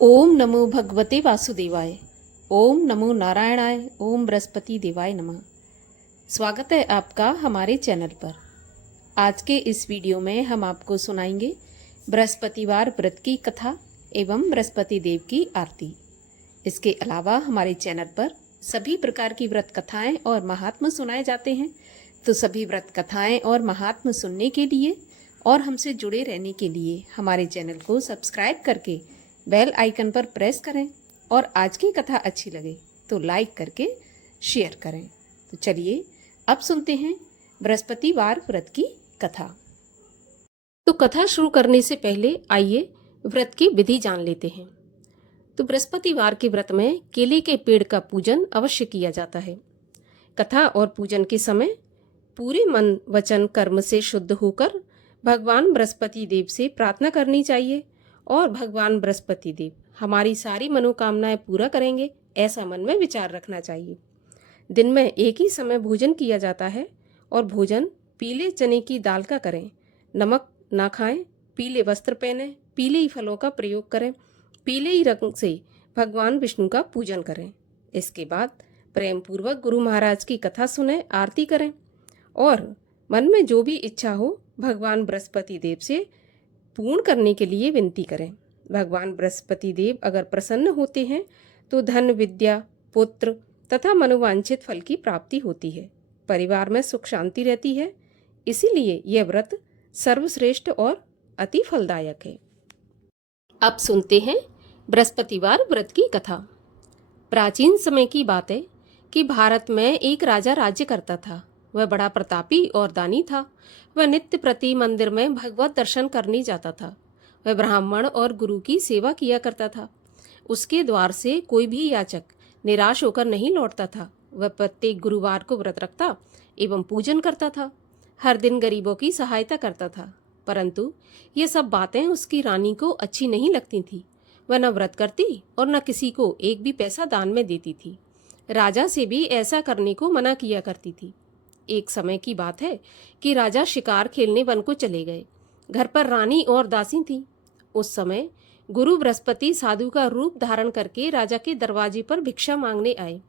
ओम नमो भगवते वासुदेवाय। ओम नमो नारायणाय। ओम बृहस्पति देवाय नमः। स्वागत है आपका हमारे चैनल पर। आज के इस वीडियो में हम आपको सुनाएंगे बृहस्पतिवार व्रत की कथा एवं बृहस्पति देव की आरती। इसके अलावा हमारे चैनल पर सभी प्रकार की व्रत कथाएं और महात्म सुनाए जाते हैं। तो सभी व्रत कथाएं और महात्म सुनने के लिए और हमसे जुड़े रहने के लिए हमारे चैनल को सब्सक्राइब करके बेल आइकन पर प्रेस करें और आज की कथा अच्छी लगे तो लाइक करके शेयर करें। तो चलिए अब सुनते हैं बृहस्पतिवार व्रत की कथा। तो कथा शुरू करने से पहले आइए व्रत की विधि जान लेते हैं। तो बृहस्पतिवार के व्रत में केले के पेड़ का पूजन अवश्य किया जाता है। कथा और पूजन के समय पूरे मन वचन कर्म से शुद्ध होकर भगवान बृहस्पति देव से प्रार्थना करनी चाहिए और भगवान बृहस्पति देव हमारी सारी मनोकामनाएं पूरा करेंगे, ऐसा मन में विचार रखना चाहिए। दिन में एक ही समय भोजन किया जाता है और भोजन पीले चने की दाल का करें। नमक ना खाएं, पीले वस्त्र पहनें, पीले ही फलों का प्रयोग करें, पीले ही रंग से भगवान विष्णु का पूजन करें। इसके बाद प्रेम पूर्वक गुरु महाराज की कथा सुने, आरती करें और मन में जो भी इच्छा हो भगवान बृहस्पति देव से पूर्ण करने के लिए विनती करें। भगवान बृहस्पति देव अगर प्रसन्न होते हैं तो धन, विद्या, पुत्र तथा मनोवांछित फल की प्राप्ति होती है, परिवार में सुख शांति रहती है। इसीलिए यह व्रत सर्वश्रेष्ठ और अति फलदायक है। अब सुनते हैं बृहस्पतिवार व्रत की कथा। प्राचीन समय की बात है कि भारत में एक राजा राज्य करता था। वह बड़ा प्रतापी और दानी था। वह नित्य प्रति मंदिर में भगवत दर्शन करने जाता था। वह ब्राह्मण और गुरु की सेवा किया करता था। उसके द्वार से कोई भी याचक निराश होकर नहीं लौटता था। वह प्रत्येक गुरुवार को व्रत रखता एवं पूजन करता था। हर दिन गरीबों की सहायता करता था। परंतु ये सब बातें उसकी रानी को अच्छी नहीं लगती थी। वह न व्रत करती और न किसी को एक भी पैसा दान में देती थी। राजा से भी ऐसा करने को मना किया करती थी। एक समय की बात है कि राजा शिकार खेलने वन को चले गए। घर पर रानी और दासी थी। उस समय गुरु बृहस्पति साधु का रूप धारण करके राजा के दरवाजे पर भिक्षा मांगने आए।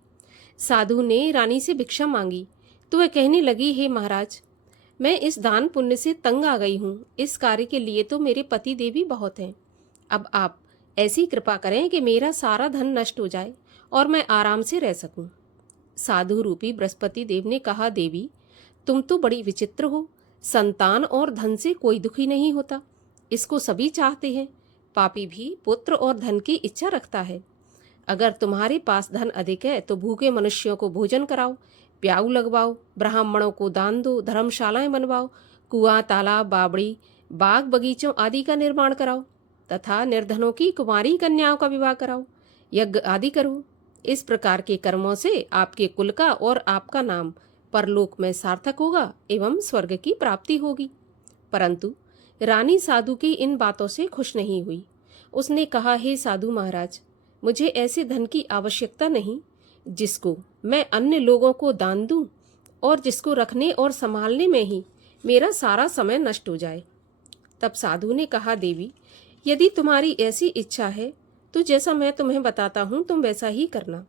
साधु ने रानी से भिक्षा मांगी तो वह कहने लगी, हे महाराज, मैं इस दान पुण्य से तंग आ गई हूँ। इस कार्य के लिए तो मेरे पति देवी बहुत हैं। अब आप ऐसी कृपा करें कि मेरा सारा धन नष्ट हो जाए और मैं आराम से रह सकूं। साधु रूपी बृहस्पति देव ने कहा, देवी, तुम तो बड़ी विचित्र हो। संतान और धन से कोई दुखी नहीं होता, इसको सभी चाहते हैं। पापी भी पुत्र और धन की इच्छा रखता है। अगर तुम्हारे पास धन अधिक है तो भूखे मनुष्यों को भोजन कराओ, प्याऊ लगवाओ, ब्राह्मणों को दान दो, धर्मशालाएं बनवाओ, कुआं, तालाब, बावड़ी, बाग बगीचों आदि का निर्माण कराओ तथा निर्धनों की कुमारी कन्याओं का विवाह कराओ, यज्ञ आदि करो। इस प्रकार के कर्मों से आपके कुल का और आपका नाम परलोक में सार्थक होगा एवं स्वर्ग की प्राप्ति होगी। परंतु रानी साधु की इन बातों से खुश नहीं हुई। उसने कहा, हे साधु महाराज, मुझे ऐसे धन की आवश्यकता नहीं जिसको मैं अन्य लोगों को दान दूं और जिसको रखने और संभालने में ही मेरा सारा समय नष्ट हो जाए। तब साधु ने कहा, देवी, यदि तुम्हारी ऐसी इच्छा है तो जैसा मैं तुम्हें बताता हूँ तुम वैसा ही करना।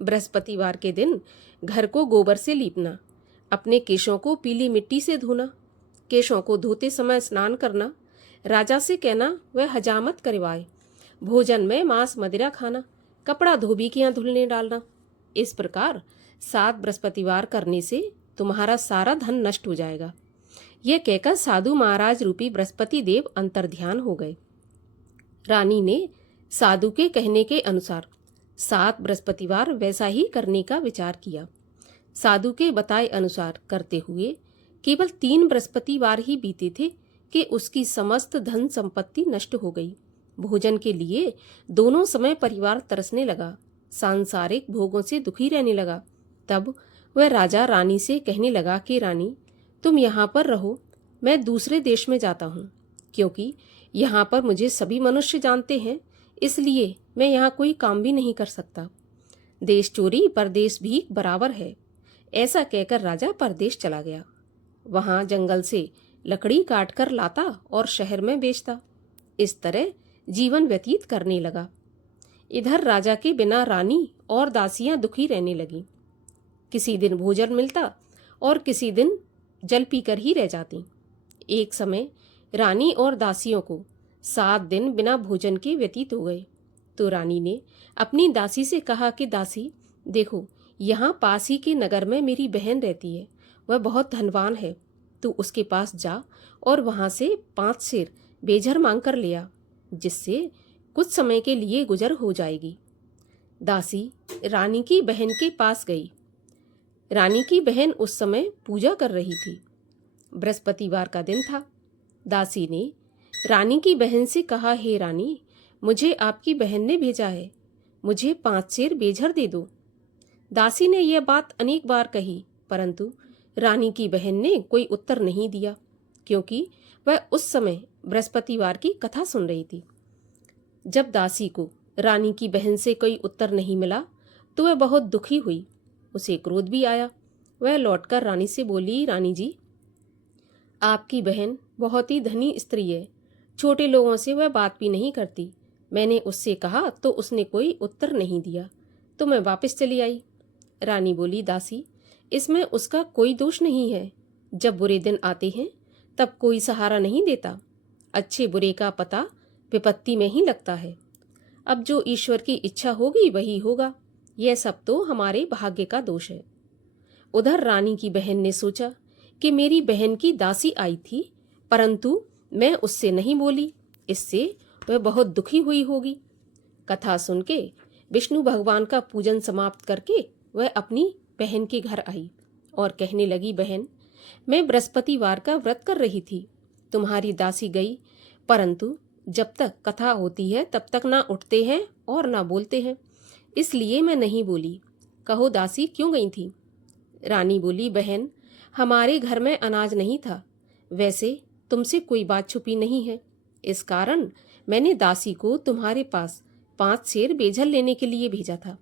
बृहस्पतिवार के दिन घर को गोबर से लीपना, अपने केशों को पीली मिट्टी से धोना, केशों को धोते समय स्नान करना, राजा से कहना वह हजामत करवाए, भोजन में मांस मदिरा खाना, कपड़ा धोबिकियां धुलने डालना। इस प्रकार 7 बृहस्पतिवार करने से तुम्हारा सारा धन नष्ट हो जाएगा। यह कहकर साधु महाराज रूपी बृहस्पति देव अंतर्ध्यान हो गए। रानी ने साधु के कहने के अनुसार 7 बृहस्पतिवार वैसा ही करने का विचार किया। साधु के बताए अनुसार करते हुए केवल 3 बृहस्पतिवार ही बीते थे कि उसकी समस्त धन संपत्ति नष्ट हो गई। भोजन के लिए दोनों समय परिवार तरसने लगा, सांसारिक भोगों से दुखी रहने लगा। तब वह राजा रानी से कहने लगा कि रानी, तुम यहाँ पर रहो, मैं दूसरे देश में जाता हूँ, क्योंकि यहाँ पर मुझे सभी मनुष्य जानते हैं, इसलिए मैं यहाँ कोई काम भी नहीं कर सकता। देश चोरी परदेश भी बराबर है। ऐसा कहकर राजा परदेश चला गया। वहाँ जंगल से लकड़ी काट कर लाता और शहर में बेचता। इस तरह जीवन व्यतीत करने लगा। इधर राजा के बिना रानी और दासियां दुखी रहने लगीं। किसी दिन भोजन मिलता और किसी दिन जल पीकर ही रह जाती। एक समय रानी और दासियों को 7 दिन बिना भोजन के व्यतीत हो गए। तो रानी ने अपनी दासी से कहा कि दासी, देखो, यहाँ पास ही के नगर में मेरी बहन रहती है, वह बहुत धनवान है। तू उसके पास जा और वहाँ से 5 सेर बेझर मांग कर ले आ, जिससे कुछ समय के लिए गुजर हो जाएगी। दासी रानी की बहन के पास गई। रानी की बहन उस समय पूजा कर रही थी। बृहस्पतिवार का दिन था। दासी ने रानी की बहन से कहा, हे रानी, मुझे आपकी बहन ने भेजा है, मुझे 5 सेर बेझर दे दो। दासी ने यह बात अनेक बार कही, परंतु रानी की बहन ने कोई उत्तर नहीं दिया, क्योंकि वह उस समय बृहस्पतिवार की कथा सुन रही थी। जब दासी को रानी की बहन से कोई उत्तर नहीं मिला तो वह बहुत दुखी हुई। उसे क्रोध भी आया। वह लौटकर रानी से बोली, रानी जी, आपकी बहन बहुत ही धनी स्त्री है, छोटे लोगों से वह बात भी नहीं करती। मैंने उससे कहा तो उसने कोई उत्तर नहीं दिया, तो मैं वापस चली आई। रानी बोली, दासी, इसमें उसका कोई दोष नहीं है। जब बुरे दिन आते हैं तब कोई सहारा नहीं देता। अच्छे बुरे का पता विपत्ति में ही लगता है। अब जो ईश्वर की इच्छा होगी वही होगा। यह सब तो हमारे भाग्य का दोष है। उधर रानी की बहन ने सोचा कि मेरी बहन की दासी आई थी, परंतु मैं उससे नहीं बोली, इससे वह बहुत दुखी हुई होगी। कथा सुन के विष्णु भगवान का पूजन समाप्त करके वह अपनी बहन के घर आई और कहने लगी, बहन, मैं बृहस्पतिवार का व्रत कर रही थी, तुम्हारी दासी गई, परंतु जब तक कथा होती है तब तक ना उठते हैं और ना बोलते हैं, इसलिए मैं नहीं बोली। कहो दासी, क्यों गई थी? रानी बोली, बहन, हमारे घर में अनाज नहीं था। वैसे तुमसे कोई बात छुपी नहीं है, इस कारण मैंने दासी को तुम्हारे पास 5 सेर बेझर लेने के लिए भेजा था।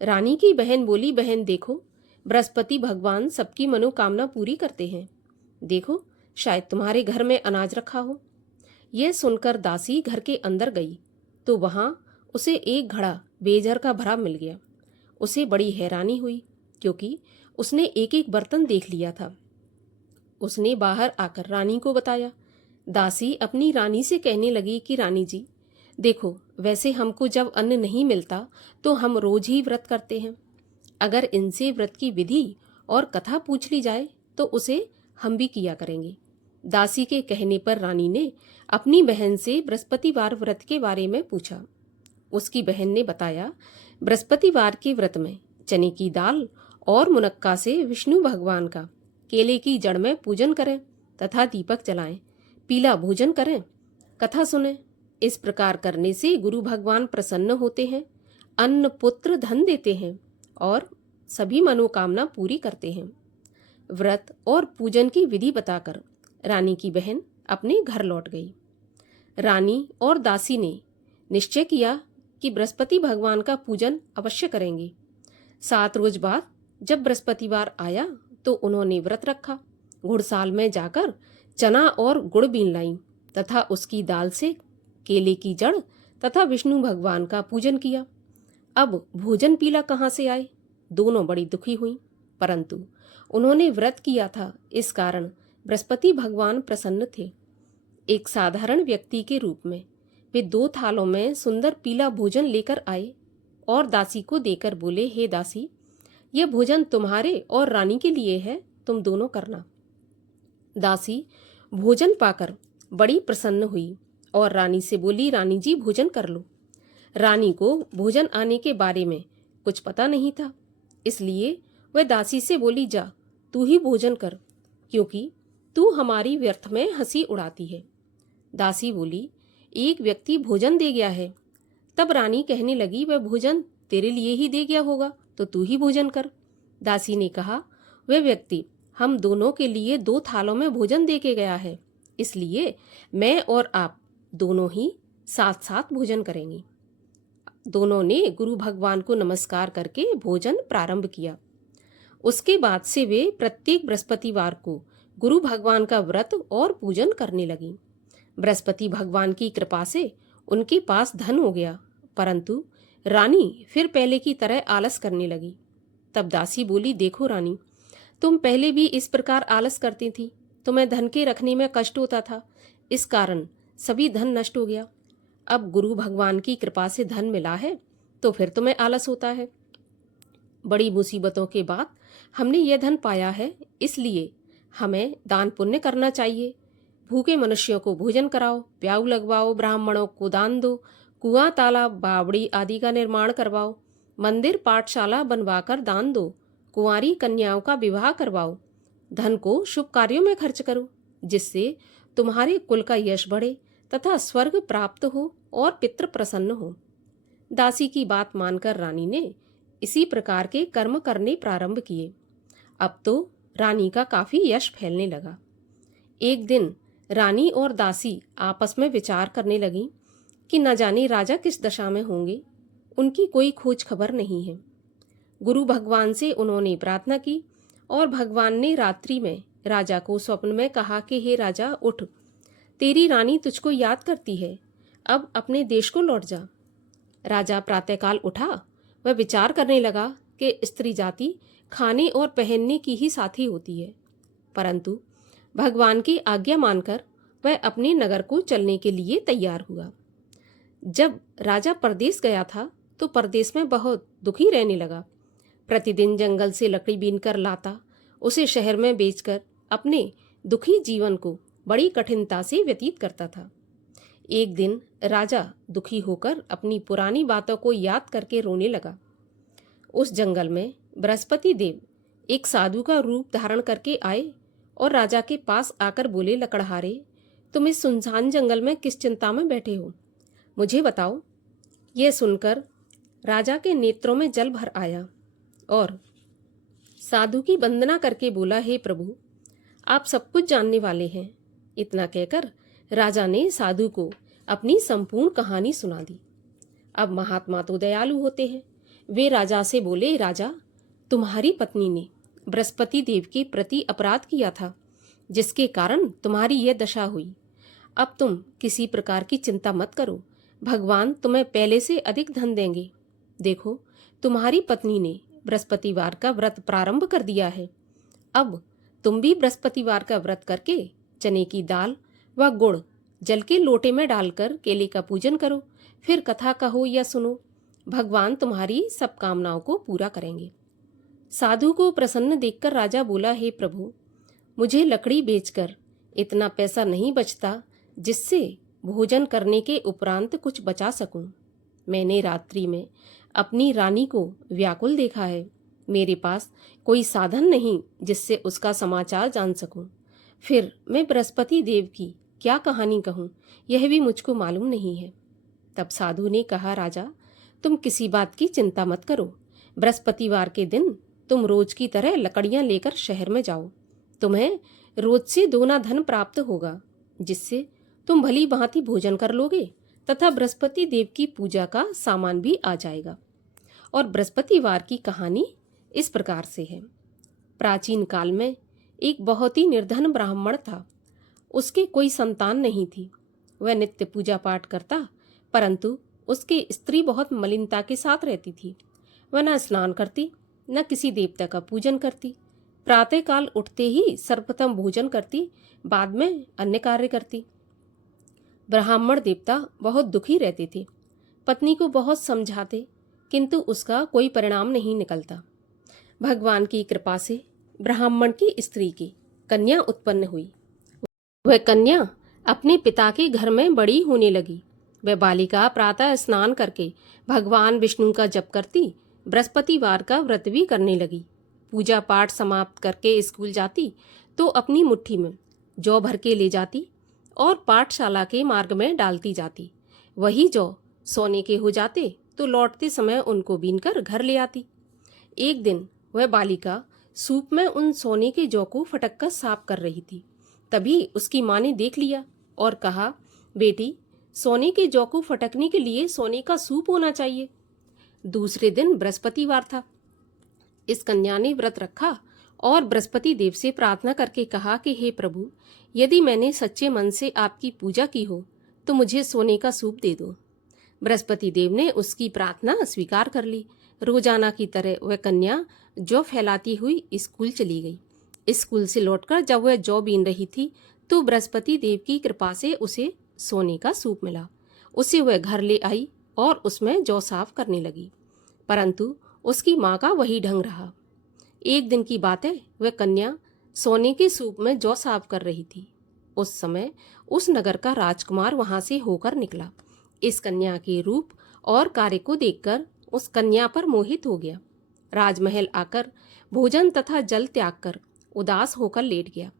रानी की बहन बोली, बहन देखो, बृहस्पति भगवान सबकी मनोकामना पूरी करते हैं। देखो, शायद तुम्हारे घर में अनाज रखा हो। यह सुनकर दासी घर के अंदर गई तो वहां उसे एक घड़ा बेझर का भरा मिल गया। उसे बड़ी हैरानी हुई, क्योंकि उसने एक एक बर्तन देख लिया था। उसने बाहर आकर रानी को बताया। दासी अपनी रानी से कहने लगी कि रानी जी, देखो, वैसे हमको जब अन्न नहीं मिलता तो हम रोज ही व्रत करते हैं। अगर इनसे व्रत की विधि और कथा पूछ ली जाए तो उसे हम भी किया करेंगे। दासी के कहने पर रानी ने अपनी बहन से बृहस्पतिवार व्रत के बारे में पूछा। उसकी बहन ने बताया, बृहस्पतिवार के व्रत में चने की दाल और मुनक्का से विष्णु भगवान का केले की जड़ में पूजन करें तथा दीपक जलाएं, पीला भोजन करें, कथा सुनें। इस प्रकार करने से गुरु भगवान प्रसन्न होते हैं, अन्न पुत्र धन देते हैं और सभी मनोकामना पूरी करते हैं। व्रत और पूजन की विधि बताकर रानी की बहन अपने घर लौट गई। रानी और दासी ने निश्चय किया कि बृहस्पति भगवान का पूजन अवश्य करेंगे। 7 रोज बाद जब बृहस्पतिवार आया तो उन्होंने व्रत रखा। घुड़साल में जाकर चना और गुड़ बीन लाई तथा उसकी दाल से केले की जड़ तथा विष्णु भगवान का पूजन किया। अब भोजन पीला कहाँ से आए? दोनों बड़ी दुखी हुई, परंतु उन्होंने व्रत किया था, इस कारण बृहस्पति भगवान प्रसन्न थे। एक साधारण व्यक्ति के रूप में वे 2 थालों में सुंदर पीला भोजन लेकर आए और दासी को देकर बोले, हे दासी, यह भोजन तुम्हारे और रानी के लिए है, तुम दोनों करना। दासी भोजन पाकर बड़ी प्रसन्न हुई और रानी से बोली, रानी जी, भोजन कर लो। रानी को भोजन आने के बारे में कुछ पता नहीं था, इसलिए वह दासी से बोली, जा तू ही भोजन कर, क्योंकि तू हमारी व्यर्थ में हंसी उड़ाती है। दासी बोली, एक व्यक्ति भोजन दे गया है। तब रानी कहने लगी, वह भोजन तेरे लिए ही दे गया होगा, तो तू ही भोजन कर। दासी ने कहा, वह व्यक्ति हम दोनों के लिए 2 थालों में भोजन दे के गया है, इसलिए मैं और आप दोनों ही साथ साथ भोजन करेंगे। दोनों ने गुरु भगवान को नमस्कार करके भोजन प्रारंभ किया। उसके बाद से वे प्रत्येक बृहस्पतिवार को गुरु भगवान का व्रत और पूजन करने लगी। बृहस्पति भगवान की कृपा से उनके पास धन हो गया, परंतु रानी फिर पहले की तरह आलस करने लगी। तब दासी बोली, देखो रानी, तुम पहले भी इस प्रकार आलस करती थी, तुम्हें धन के रखने में कष्ट होता था, इस कारण सभी धन नष्ट हो गया। अब गुरु भगवान की कृपा से धन मिला है तो फिर तुम्हें आलस होता है। बड़ी मुसीबतों के बाद हमने यह धन पाया है, इसलिए हमें दान पुण्य करना चाहिए। भूखे मनुष्यों को भोजन कराओ, प्याऊ लगवाओ, ब्राह्मणों को दान दो, कुआं तालाब बावड़ी आदि का निर्माण करवाओ, मंदिर पाठशाला बनवाकर दान दो, कुंवारी कन्याओं का विवाह करवाओ, धन को शुभ कार्यों में खर्च करो, जिससे तुम्हारे कुल का यश बढ़े तथा स्वर्ग प्राप्त हो और पितृ प्रसन्न हो। दासी की बात मानकर रानी ने इसी प्रकार के कर्म करने प्रारंभ किए। अब तो रानी का काफी यश फैलने लगा। एक दिन रानी और दासी आपस में विचार करने लगी कि न जाने राजा किस दशा में होंगे, उनकी कोई खोज खबर नहीं है। गुरु भगवान से उन्होंने प्रार्थना की और भगवान ने रात्रि में राजा को स्वप्न में कहा कि हे राजा, उठ, तेरी रानी तुझको याद करती है, अब अपने देश को लौट जा। राजा प्रातःकाल उठा। वह विचार करने लगा कि स्त्री जाति खाने और पहनने की ही साथी होती है, परंतु भगवान की आज्ञा मानकर वह अपने नगर को चलने के लिए तैयार हुआ। जब राजा परदेश गया था तो परदेश में बहुत दुखी रहने लगा। प्रतिदिन जंगल से लकड़ी बीनकर लाता, उसे शहर में बेचकर अपने दुखी जीवन को बड़ी कठिनता से व्यतीत करता था। एक दिन राजा दुखी होकर अपनी पुरानी बातों को याद करके रोने लगा। उस जंगल में बृहस्पति देव एक साधु का रूप धारण करके आए और राजा के पास आकर बोले, लकड़हारे, तुम इस सुनसान जंगल में किस चिंता में बैठे हो, मुझे बताओ। यह सुनकर राजा के नेत्रों में जल भर आया और साधु की वंदना करके बोला, हे प्रभु, आप सब कुछ जानने वाले हैं। इतना कहकर राजा ने साधु को अपनी संपूर्ण कहानी सुना दी। अब महात्मा तो दयालु होते हैं। वे राजा से बोले, राजा, तुम्हारी पत्नी ने बृहस्पति देव के प्रति अपराध किया था, जिसके कारण तुम्हारी यह दशा हुई। अब तुम किसी प्रकार की चिंता मत करो, भगवान तुम्हें पहले से अधिक धन देंगे। देखो, तुम्हारी पत्नी ने बृहस्पतिवार का व्रत प्रारंभ कर दिया है। अब तुम भी बृहस्पतिवार का व्रत करके चने की दाल व गुड़ जल के लोटे में डालकर केले का पूजन करो, फिर कथा कहो या सुनो, भगवान तुम्हारी सब कामनाओं को पूरा करेंगे। साधु को प्रसन्न देखकर राजा बोला, हे प्रभु, मुझे लकड़ी बेचकर इतना पैसा नहीं बचता जिससे भोजन करने के उपरांत कुछ बचा सकूं। मैंने रात्रि में अपनी रानी को व्याकुल देखा है। मेरे पास कोई साधन नहीं जिससे उसका समाचार जान सकूं। फिर मैं बृहस्पति देव की क्या कहानी कहूँ, यह भी मुझको मालूम नहीं है। तब साधु ने कहा, राजा, तुम किसी बात की चिंता मत करो। बृहस्पतिवार के दिन तुम रोज की तरह लकड़ियां लेकर शहर में जाओ। तुम्हें रोज से दोना धन प्राप्त होगा, जिससे तुम भली भांति भोजन कर लोगे तथा बृहस्पति देव की पूजा का सामान भी आ जाएगा। और बृहस्पतिवार की कहानी इस प्रकार से है। प्राचीन काल में एक बहुत ही निर्धन ब्राह्मण था। उसके कोई संतान नहीं थी। वह नित्य पूजा पाठ करता, परंतु उसकी स्त्री बहुत मलिनता के साथ रहती थी। वह न स्नान करती, न किसी देवता का पूजन करती। प्रातःकाल उठते ही सर्वप्रथम भोजन करती, बाद में अन्य कार्य करती। ब्राह्मण देवता बहुत दुखी रहते थे। पत्नी को बहुत समझाते, किंतु उसका कोई परिणाम नहीं निकलता। भगवान की कृपा से ब्राह्मण की स्त्री की कन्या उत्पन्न हुई। वह कन्या अपने पिता के घर में बड़ी होने लगी। वह बालिका प्रातः स्नान करके भगवान विष्णु का जप करती, बृहस्पतिवार का व्रत भी करने लगी। पूजा पाठ समाप्त करके स्कूल जाती तो अपनी मुट्ठी में जौ भर के ले जाती और पाठशाला के मार्ग में डालती जाती। वही जौ सोने के हो जाते तो लौटते समय उनको बीनकर घर ले आती। एक दिन वह बालिका सूप में उन सोने के जौ को फटककर साफ कर रही थी। तभी उसकी माँ ने देख लिया और कहा, बेटी, सोने के जौ को फटकने के लिए सोने का सूप होना चाहिए। दूसरे दिन बृहस्पतिवार था। इस कन्या ने व्रत रखा और बृहस्पति देव से प्रार्थना करके कहा कि हे प्रभु, यदि मैंने सच्चे मन से आपकी पूजा की हो तो मुझे सोने का सूप दे दो। बृहस्पति देव ने उसकी प्रार्थना स्वीकार कर ली। रोजाना की तरह वह कन्या जौ फैलाती हुई स्कूल चली गई। स्कूल से लौटकर जब वह जौ बीन रही थी तो बृहस्पति देव की कृपा से उसे सोने का सूप मिला। उसे वह घर ले आई और उसमें जौ साफ करने लगी, परंतु उसकी माँ का वही ढंग रहा। एक दिन की बात है, वह कन्या सोने के सूप में जौ साफ कर रही थी। उस समय उस नगर का राजकुमार वहां से होकर निकला। इस कन्या के रूप और कार्य को देखकर उस कन्या पर मोहित हो गया। राजमहल आकर भोजन तथा जल त्याग कर उदास होकर लेट गया।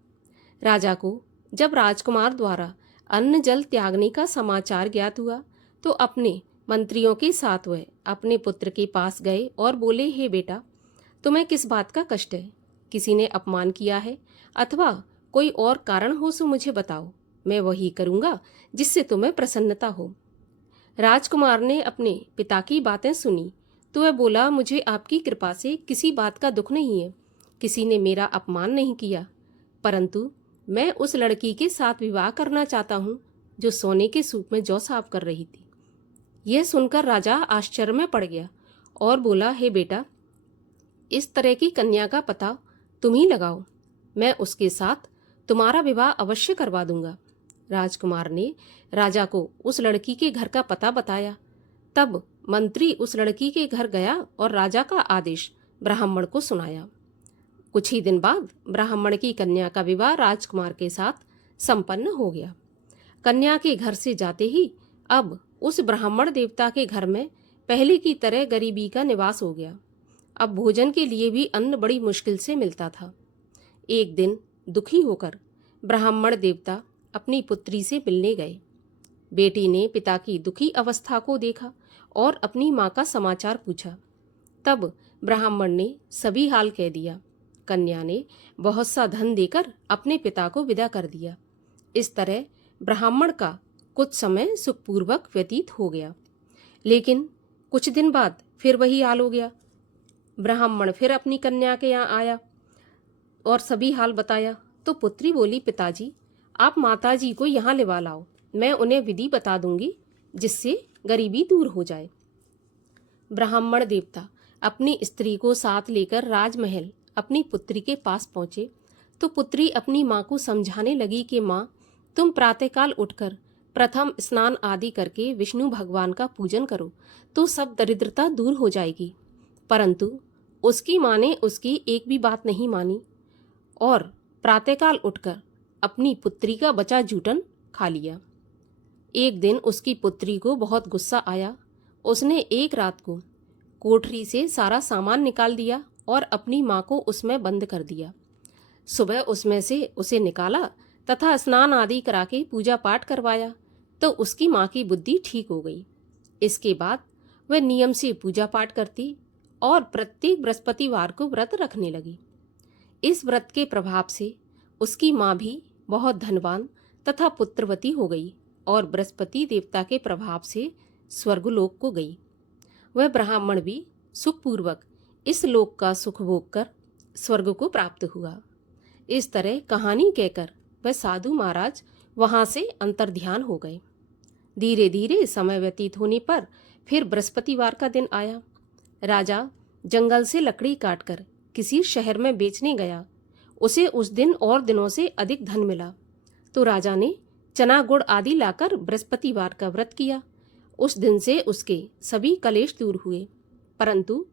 राजा को जब राजकुमार द्वारा अन्न जल त्यागने का समाचार ज्ञात हुआ तो अपने मंत्रियों के साथ वह अपने पुत्र के पास गए और बोले, हे बेटा, तुम्हें किस बात का कष्ट है? किसी ने अपमान किया है अथवा कोई और कारण हो सो मुझे बताओ, मैं वही करूंगा जिससे तुम्हें प्रसन्नता हो। राजकुमार ने अपने पिता की बातें सुनी तो वह बोला, मुझे आपकी कृपा से किसी बात का दुख नहीं है। किसी ने मेरा अपमान नहीं किया, परंतु मैं उस लड़की के साथ विवाह करना चाहता हूँ जो सोने के सूप में जौ साफ कर रही थी। यह सुनकर राजा आश्चर्य में पड़ गया और बोला, हे बेटा, इस तरह की कन्या का पता तुम ही लगाओ, मैं उसके साथ तुम्हारा विवाह अवश्य करवा दूंगा। राजकुमार ने राजा को उस लड़की के घर का पता बताया। तब मंत्री उस लड़की के घर गया और राजा का आदेश ब्राह्मण को सुनाया। कुछ ही दिन बाद ब्राह्मण की कन्या का विवाह राजकुमार के साथ संपन्न हो गया। कन्या के घर से जाते ही अब उस ब्राह्मण देवता के घर में पहले की तरह गरीबी का निवास हो गया। अब भोजन के लिए भी अन्न बड़ी मुश्किल से मिलता था। एक दिन दुखी होकर ब्राह्मण देवता अपनी पुत्री से मिलने गए। बेटी ने पिता की दुखी अवस्था को देखा और अपनी माँ का समाचार पूछा। तब ब्राह्मण ने सभी हाल कह दिया। कन्या ने बहुत सा धन देकर अपने पिता को विदा कर दिया। इस तरह ब्राह्मण का कुछ समय सुखपूर्वक व्यतीत हो गया। लेकिन कुछ दिन बाद फिर वही हाल हो गया। ब्राह्मण फिर अपनी कन्या के यहाँ आया और सभी हाल बताया तो पुत्री बोली, पिताजी, आप माताजी को यहाँ लेवा लाओ, मैं उन्हें विधि बता दूंगी जिससे गरीबी दूर हो जाए। ब्राह्मण देवता अपनी स्त्री को साथ लेकर राजमहल अपनी पुत्री के पास पहुंचे तो पुत्री अपनी माँ को समझाने लगी कि माँ, तुम प्रातःकाल उठकर प्रथम स्नान आदि करके विष्णु भगवान का पूजन करो तो सब दरिद्रता दूर हो जाएगी। परंतु उसकी माँ ने उसकी एक भी बात नहीं मानी और प्रातःकाल उठकर अपनी पुत्री का बचा जूठन खा लिया। एक दिन उसकी पुत्री को बहुत गुस्सा आया। उसने एक रात को कोठरी से सारा सामान निकाल दिया और अपनी माँ को उसमें बंद कर दिया। सुबह उसमें से उसे निकाला तथा स्नान आदि करा के पूजा पाठ करवाया तो उसकी माँ की बुद्धि ठीक हो गई। इसके बाद वह नियम से पूजा पाठ करती और प्रत्येक बृहस्पतिवार को व्रत रखने लगी। इस व्रत के प्रभाव से उसकी माँ भी बहुत धनवान तथा पुत्रवती हो गई और बृहस्पति देवता के प्रभाव से स्वर्गलोक को गई। वह ब्राह्मण भी सुखपूर्वक इस लोक का सुख भोग कर स्वर्ग को प्राप्त हुआ। इस तरह कहानी कहकर वह साधु महाराज वहां से अंतर्ध्यान हो गए। धीरे धीरे समय व्यतीत होने पर फिर बृहस्पतिवार का दिन आया। राजा जंगल से लकड़ी काटकर किसी शहर में बेचने गया। उसे उस दिन और दिनों से अधिक धन मिला तो राजा ने चना गुड़ आदि लाकर बृहस्पतिवार का व्रत किया। उस दिन से उसके सभी कलेश दूर हुए। परंतु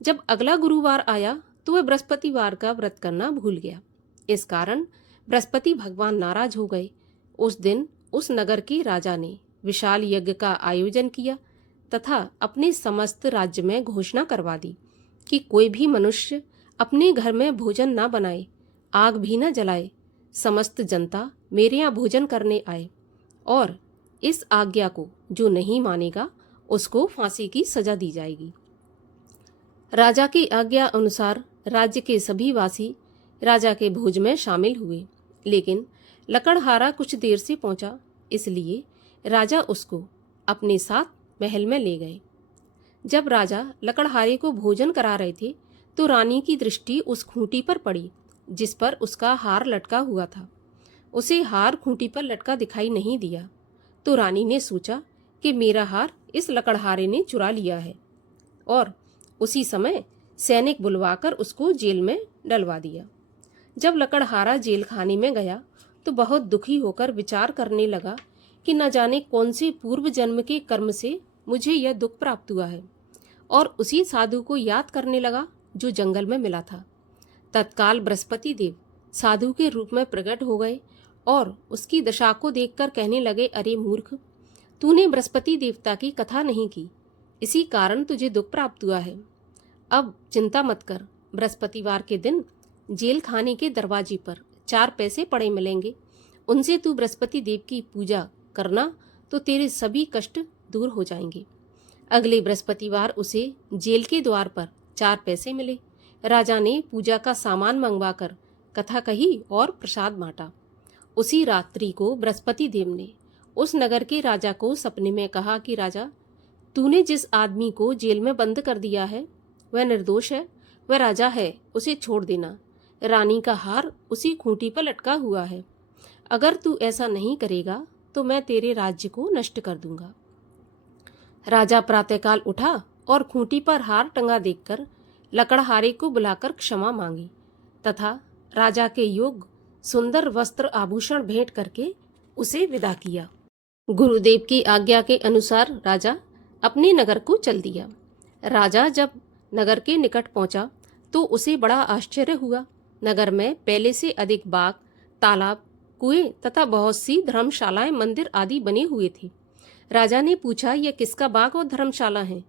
जब अगला गुरुवार आया तो वह बृहस्पतिवार का व्रत करना भूल गया। इस कारण बृहस्पति भगवान नाराज हो गए। उस दिन उस नगर के राजा ने विशाल यज्ञ का आयोजन किया तथा अपने समस्त राज्य में घोषणा करवा दी कि कोई भी मनुष्य अपने घर में भोजन न बनाए, आग भी न जलाए। समस्त जनता मेरे यहाँ भोजन करने आए और इस आज्ञा को जो नहीं मानेगा उसको फांसी की सजा दी जाएगी। राजा की आज्ञा अनुसार राज्य के सभी वासी राजा के भोज में शामिल हुए। लेकिन लकड़हारा कुछ देर से पहुंचा, इसलिए राजा उसको अपने साथ महल में ले गए। जब राजा लकड़हारे को भोजन करा रहे थे तो रानी की दृष्टि उस खूंटी पर पड़ी जिस पर उसका हार लटका हुआ था। उसे हार खूंटी पर लटका दिखाई नहीं दिया तो रानी ने सोचा कि मेरा हार इस लकड़हारे ने चुरा लिया है, और उसी समय सैनिक बुलवाकर उसको जेल में डलवा दिया। जब लकड़हारा जेल खाने में गया तो बहुत दुखी होकर विचार करने लगा कि न जाने कौन से पूर्व जन्म के कर्म से मुझे यह दुख प्राप्त हुआ है, और उसी साधु को याद करने लगा जो जंगल में मिला था। तत्काल बृहस्पति देव साधु के रूप में प्रकट हो गए और उसकी दशा को देखकर कहने लगे, अरे मूर्ख, तूने बृहस्पति देवता की कथा नहीं की, इसी कारण तुझे दुख प्राप्त हुआ है। अब चिंता मत कर, बृहस्पतिवार के दिन जेल खाने के दरवाजे पर 4 पैसे पड़े मिलेंगे, उनसे तू बृहस्पति देव की पूजा करना तो तेरे सभी कष्ट दूर हो जाएंगे। अगले बृहस्पतिवार उसे जेल के द्वार पर 4 पैसे मिले। राजा ने पूजा का सामान मंगवाकर कथा कही और प्रसाद बांटा। उसी रात्रि को बृहस्पति देव ने उस नगर के राजा को सपने में कहा कि राजा, तूने जिस आदमी को जेल में बंद कर दिया है वह निर्दोष है, वह राजा है, उसे छोड़ देना। रानी का हार उसी खूंटी पर लटका हुआ है, अगर तू ऐसा नहीं करेगा तो मैं तेरे राज्य को नष्ट कर दूंगा। राजा प्रातःकाल उठा और खूंटी पर हार टंगा देखकर लकड़हारे को बुलाकर क्षमा मांगी तथा राजा के योग्य सुंदर वस्त्र आभूषण भेंट करके उसे विदा किया। गुरुदेव की आज्ञा के अनुसार राजा अपने नगर को चल दिया। राजा जब नगर के निकट पहुंचा तो उसे बड़ा आश्चर्य हुआ। नगर में पहले से अधिक बाग, तालाब, कुएं तथा बहुत सी धर्मशालाएं, मंदिर आदि बने हुए थे। राजा ने पूछा, यह किसका बाग और धर्मशाला है?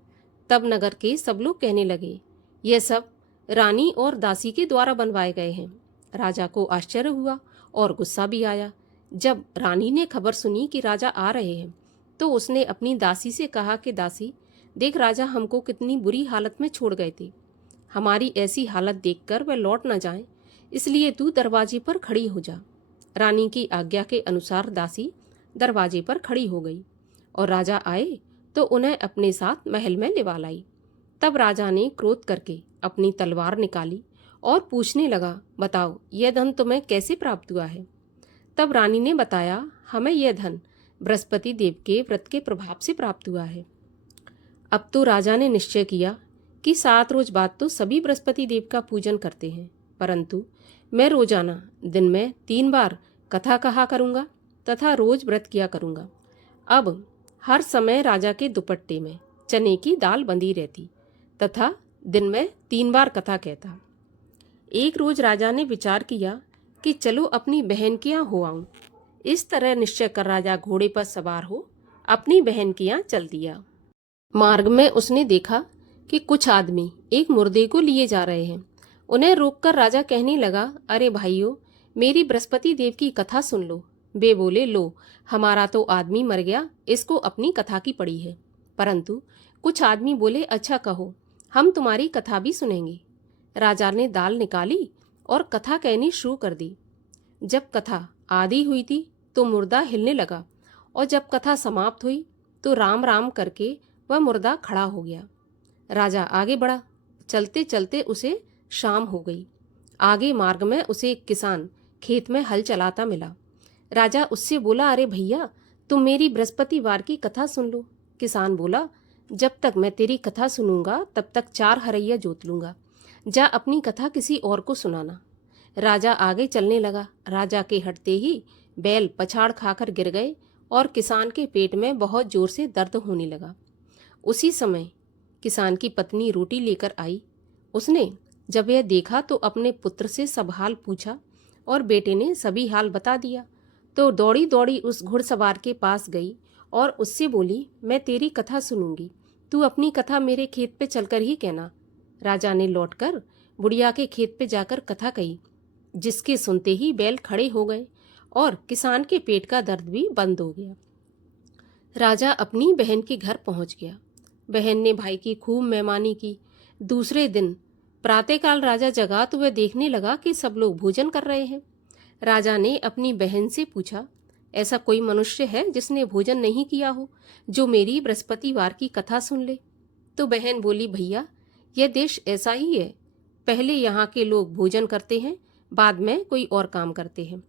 तब नगर के सब लोग कहने लगे, यह सब रानी और दासी के द्वारा बनवाए गए हैं। राजा को आश्चर्य हुआ और गुस्सा भी आया। जब रानी ने खबर सुनी कि राजा आ रहे हैं तो उसने अपनी दासी से कहा कि दासी, देख, राजा हमको कितनी बुरी हालत में छोड़ गए थे। हमारी ऐसी हालत देखकर वह लौट न जाएं, इसलिए तू दरवाजे पर खड़ी हो जा। रानी की आज्ञा के अनुसार दासी दरवाजे पर खड़ी हो गई और राजा आए तो उन्हें अपने साथ महल में लिवा लाई। तब राजा ने क्रोध करके अपनी तलवार निकाली और पूछने लगा, बताओ, यह धन तुम्हें कैसे प्राप्त हुआ है? तब रानी ने बताया, हमें यह धन बृहस्पति देव के व्रत के प्रभाव से प्राप्त हुआ है। अब तो राजा ने निश्चय किया कि 7 रोज बाद तो सभी बृहस्पति देव का पूजन करते हैं, परंतु मैं रोजाना दिन में 3 बार कथा कहा करूँगा तथा रोज व्रत किया करूँगा। अब हर समय राजा के दुपट्टे में चने की दाल बंधी रहती तथा दिन में 3 बार कथा कहता। एक रोज राजा ने विचार किया कि चलो अपनी बहन के यहाँ हो आऊं। इस तरह निश्चय कर राजा घोड़े पर सवार हो अपनी बहन के यहाँ चल दिया। मार्ग में उसने देखा कि कुछ आदमी एक मुर्दे को लिए जा रहे हैं। उन्हें रोककर राजा कहने लगा, अरे भाइयों, मेरी बृहस्पति देव की कथा सुन लो। वे बोले, लो, हमारा तो आदमी मर गया, इसको अपनी कथा की पड़ी है। परंतु कुछ आदमी बोले, अच्छा कहो, हम तुम्हारी कथा भी सुनेंगे। राजा ने दाल निकाली और कथा कहनी शुरू कर दी। जब कथा आधी हुई थी तो मुर्दा हिलने लगा और जब कथा समाप्त हुई तो राम राम करके वह मुर्दा खड़ा हो गया। राजा आगे बढ़ा। चलते चलते उसे शाम हो गई। आगे मार्ग में उसे एक किसान खेत में हल चलाता मिला। राजा उससे बोला, अरे भैया, तुम मेरी बृहस्पतिवार की कथा सुन लो। किसान बोला, जब तक मैं तेरी कथा सुनूंगा तब तक 4 हरैया जोत लूंगा। जा अपनी कथा किसी और को सुनाना। राजा आगे चलने लगा। राजा के हटते ही बैल पछाड़ खाकर गिर गए और किसान के पेट में बहुत जोर से दर्द होने लगा। उसी समय किसान की पत्नी रोटी लेकर आई। उसने जब यह देखा तो अपने पुत्र से सब हाल पूछा और बेटे ने सभी हाल बता दिया। तो दौड़ी दौड़ी उस घुड़सवार के पास गई और उससे बोली, मैं तेरी कथा सुनूंगी, तू अपनी कथा मेरे खेत पे चलकर ही कहना। राजा ने लौटकर बुढ़िया के खेत पे जाकर कथा कही, जिसके सुनते ही बैल खड़े हो गए और किसान के पेट का दर्द भी बंद हो गया। राजा अपनी बहन के घर पहुंच गया। बहन ने भाई की खूब मेहमानी की। दूसरे दिन प्रातःकाल राजा जगा तो वह देखने लगा कि सब लोग भोजन कर रहे हैं। राजा ने अपनी बहन से पूछा, ऐसा कोई मनुष्य है जिसने भोजन नहीं किया हो, जो मेरी बृहस्पतिवार की कथा सुन ले? तो बहन बोली, भैया, यह देश ऐसा ही है, पहले यहाँ के लोग भोजन करते हैं, बाद में कोई और काम करते हैं।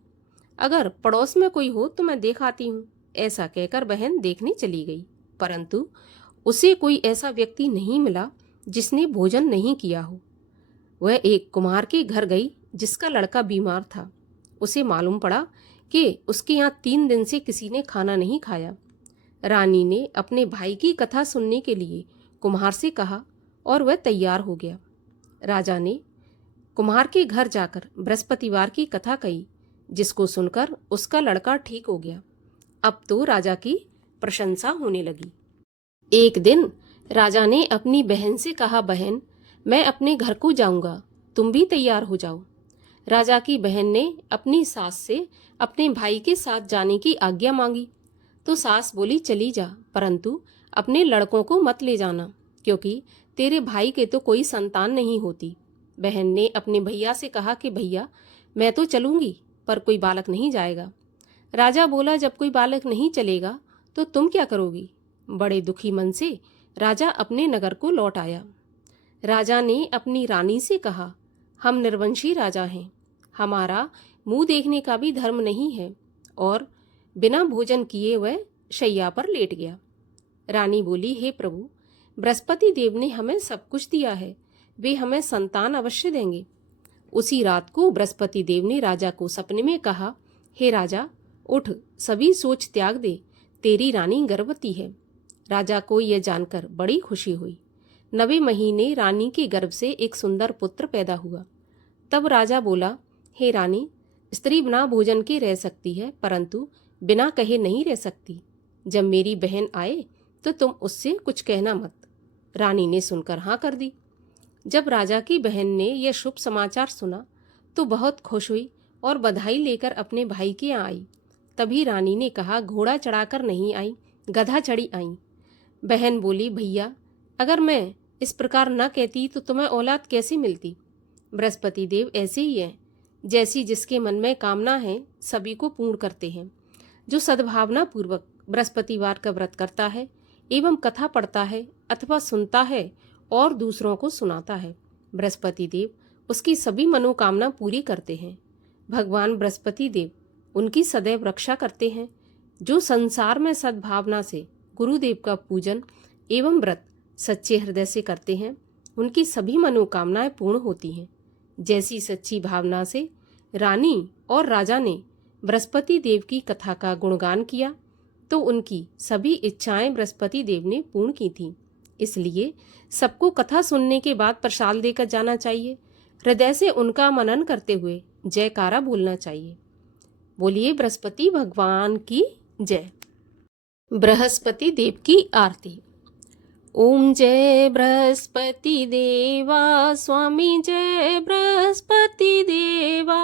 अगर पड़ोस में कोई हो तो मैं देख आती हूँ। ऐसा कहकर बहन देखने चली गई, परंतु उसे कोई ऐसा व्यक्ति नहीं मिला जिसने भोजन नहीं किया हो। वह एक कुम्हार के घर गई जिसका लड़का बीमार था। उसे मालूम पड़ा कि उसके यहाँ 3 दिन से किसी ने खाना नहीं खाया। रानी ने अपने भाई की कथा सुनने के लिए कुम्हार से कहा और वह तैयार हो गया। राजा ने कुम्हार के घर जाकर बृहस्पतिवार की कथा कही, जिसको सुनकर उसका लड़का ठीक हो गया। अब तो राजा की प्रशंसा होने लगी। एक दिन राजा ने अपनी बहन से कहा, बहन, मैं अपने घर को जाऊंगा, तुम भी तैयार हो जाओ। राजा की बहन ने अपनी सास से अपने भाई के साथ जाने की आज्ञा मांगी तो सास बोली, चली जा, परंतु अपने लड़कों को मत ले जाना, क्योंकि तेरे भाई के तो कोई संतान नहीं होती। बहन ने अपने भैया से कहा कि भैया, मैं तो चलूंगी पर कोई बालक नहीं जाएगा। राजा बोला, जब कोई बालक नहीं चलेगा तो तुम क्या करोगी? बड़े दुखी मन से राजा अपने नगर को लौट आया। राजा ने अपनी रानी से कहा, हम निर्वंशी राजा हैं, हमारा मुंह देखने का भी धर्म नहीं है, और बिना भोजन किए वह शैया पर लेट गया। रानी बोली, हे प्रभु, बृहस्पति देव ने हमें सब कुछ दिया है, वे हमें संतान अवश्य देंगे। उसी रात को बृहस्पति देव ने राजा को सपने में कहा, हे राजा, उठ, सभी सोच त्याग दे, तेरी रानी गर्भवती है। राजा को यह जानकर बड़ी खुशी हुई। 9वें महीने रानी के गर्भ से एक सुंदर पुत्र पैदा हुआ। तब राजा बोला, हे रानी, स्त्री बिना भोजन के रह सकती है, परंतु बिना कहे नहीं रह सकती। जब मेरी बहन आए तो तुम उससे कुछ कहना मत। रानी ने सुनकर हाँ कर दी। जब राजा की बहन ने यह शुभ समाचार सुना तो बहुत खुश हुई और बधाई लेकर अपने भाई के यहाँ आई। तभी रानी ने कहा, घोड़ा चढ़ाकर नहीं आई, गधा चढ़ी आई। बहन बोली, भैया, अगर मैं इस प्रकार न कहती तो तुम्हें औलाद कैसे मिलती? बृहस्पति देव ऐसे ही हैं, जैसी जिसके मन में कामना है सभी को पूर्ण करते हैं। जो सद्भावना पूर्वक बृहस्पतिवार का व्रत करता है एवं कथा पढ़ता है अथवा सुनता है और दूसरों को सुनाता है, बृहस्पति देव उसकी सभी मनोकामना पूरी करते हैं। भगवान बृहस्पति देव उनकी सदैव रक्षा करते हैं। जो संसार में सद्भावना से गुरुदेव का पूजन एवं व्रत सच्चे हृदय से करते हैं, उनकी सभी मनोकामनाएं पूर्ण होती हैं। जैसी सच्ची भावना से रानी और राजा ने बृहस्पति देव की कथा का गुणगान किया तो उनकी सभी इच्छाएं बृहस्पति देव ने पूर्ण की थीं। इसलिए सबको कथा सुनने के बाद प्रसाद देकर जाना चाहिए। हृदय से उनका मनन करते हुए जयकारा बोलना चाहिए। बोलिए बृहस्पति भगवान की जय। बृहस्पति देव की आरती। ओम जय बृहस्पति देवा, स्वामी जय बृहस्पति देवा।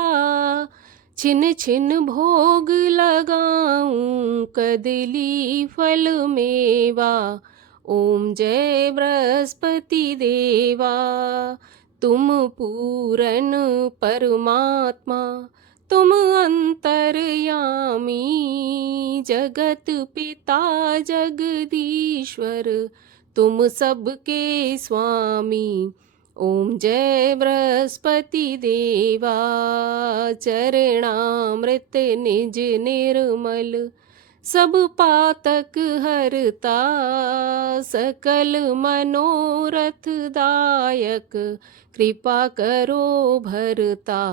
छिन छिन भोग लगाऊं, कदली फल मेवा। ओम जय बृहस्पति देवा। तुम पूरन परमात्मा, तुम अंतर्यामी। जगत पिता जगदीश्वर, तुम सबके स्वामी। ओम जय बृहस्पति देवा। चरणामृत निज निर्मल, सब पातक हरता। सकल मनोरथ दायक, कृपा करो भरता।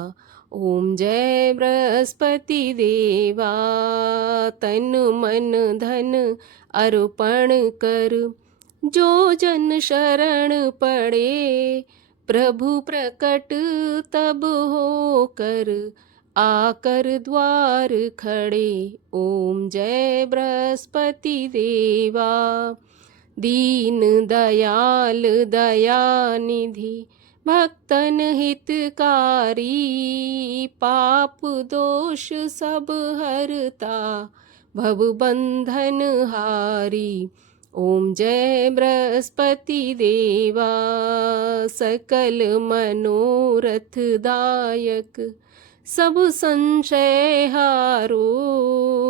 ओम जय बृहस्पति देवा। तन मन धन अर्पण कर, जो जन शरण पड़े। प्रभु प्रकट तब होकर, आकर द्वार खड़े। ओम जय बृहस्पति देवा। दीन दयाल दयानिधि, भक्तन हितकारी। पाप दोष सब हरता, भव बंधन हारी। ओम जय बृहस्पति देवा। सकल मनोरथ दायक, सब संशय हारो।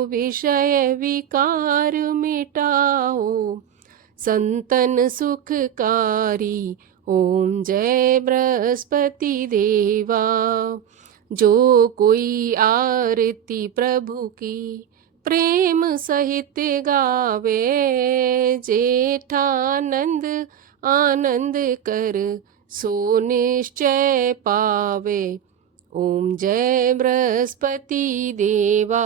विषय विकार मिटाओ, संतन सुखकारी। ओम जय बृहस्पति देवा। जो कोई आरती प्रभु की, प्रेम सहित गावे, जेठानंद आनंद कर सो निश्चय पावे। ओम जय बृहस्पति देवा।